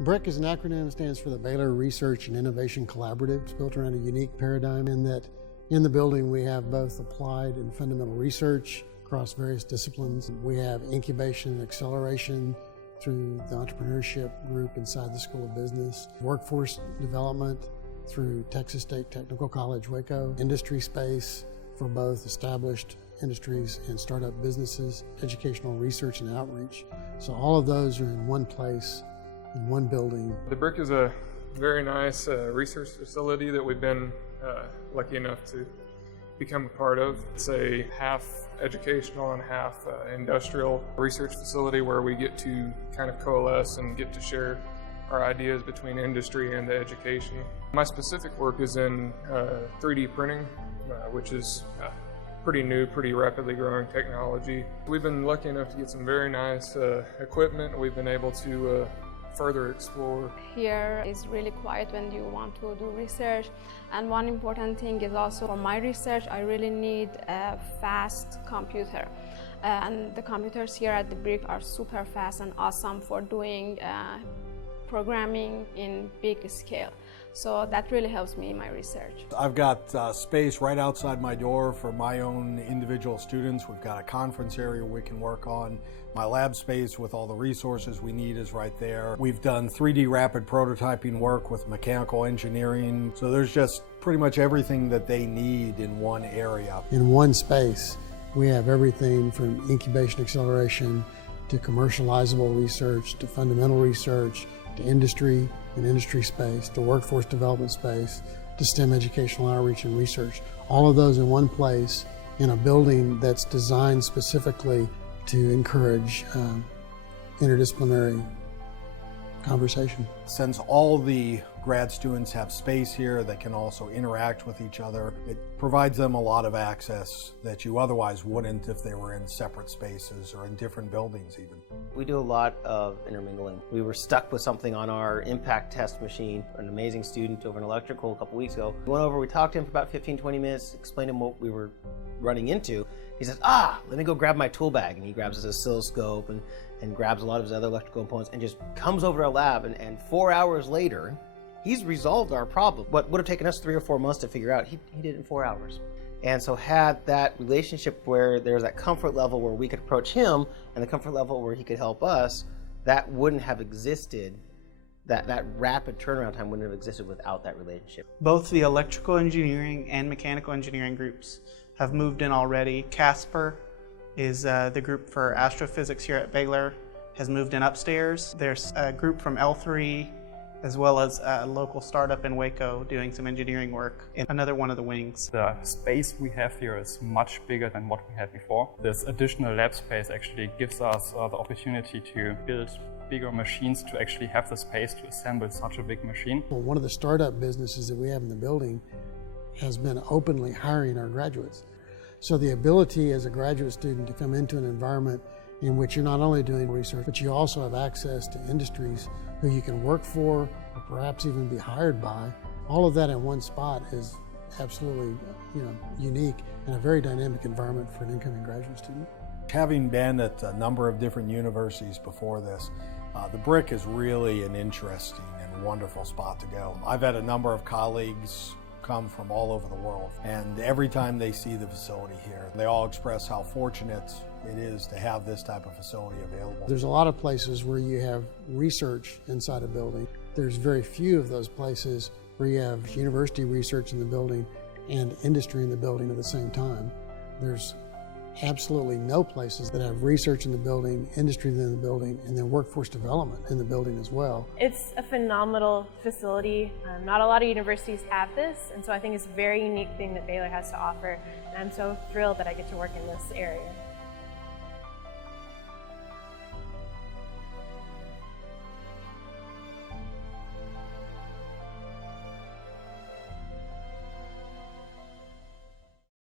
BRIC is an acronym that stands for the Baylor Research and Innovation Collaborative. It's built around a unique paradigm in that in the building we have both applied and fundamental research across various disciplines. We have incubation and acceleration through the entrepreneurship group inside the School of Business, workforce development through Texas State Technical College, Waco, industry space for both established industries and startup businesses, educational research and outreach. So all of those are in one place, in one building. The BRIC is a very nice research facility that we've been lucky enough to become a part of. It's a half educational and half industrial research facility where we get to kind of coalesce and get to share our ideas between industry and the education. My specific work is in 3D printing, which is pretty new, pretty rapidly growing technology. We've been lucky enough to get some very nice equipment. We've been able to further explore. Here is really quiet when you want to do research, and one important thing is also for my research I really need a fast computer, and the computers here at the BRIC are super fast and awesome for doing programming in big scale. So that really helps me in my research. I've got space right outside my door for my own individual students. We've got a conference area we can work on. My lab space with all the resources we need is right there. We've done 3D rapid prototyping work with mechanical engineering. So there's just pretty much everything that they need in one area. In one space, we have everything from incubation acceleration to commercializable research to fundamental research to industry and industry space, to workforce development space, to STEM educational outreach and research. All of those in one place in a building that's designed specifically to encourage interdisciplinary conversation. Since all the grad students have space here that can also interact with each other, it provides them a lot of access that you otherwise wouldn't if they were in separate spaces or in different buildings even. We do a lot of intermingling. We were stuck with something on our impact test machine. An amazing student over in electrical a couple weeks ago. We went over, we talked to him for about 15-20 minutes, explained to him what we were running into. He says, let me go grab my tool bag. And he grabs his oscilloscope and grabs a lot of his other electrical components and just comes over to our lab. And 4 hours later, he's resolved our problem. What would have taken us 3 or 4 months to figure out, he did it in 4 hours. And so had that relationship where there's that comfort level where we could approach him and the comfort level where he could help us, that wouldn't have existed. That rapid turnaround time wouldn't have existed without that relationship. Both the electrical engineering and mechanical engineering groups have moved in already. Casper is the group for astrophysics here at Baylor, has moved in upstairs. There's a group from L3 as well as a local startup in Waco doing some engineering work in another one of the wings. The space we have here is much bigger than what we had before. This additional lab space actually gives us the opportunity to build bigger machines, to actually have the space to assemble such a big machine. Well, one of the startup businesses that we have in the building has been openly hiring our graduates. So the ability as a graduate student to come into an environment in which you're not only doing research, but you also have access to industries who you can work for or perhaps even be hired by. All of that in one spot is absolutely unique and a very dynamic environment for an incoming graduate student. Having been at a number of different universities before this, the BRIC is really an interesting and wonderful spot to go. I've had a number of colleagues come from all over the world, and every time they see the facility here, they all express how fortunate it is to have this type of facility available. There's a lot of places where you have research inside a building. There's very few of those places where you have university research in the building and industry in the building at the same time. There's absolutely no places that have research in the building, industry in the building, and then workforce development in the building as well. It's a phenomenal facility. Not a lot of universities have this, and so I think it's a very unique thing that Baylor has to offer, and I'm so thrilled that I get to work in this area.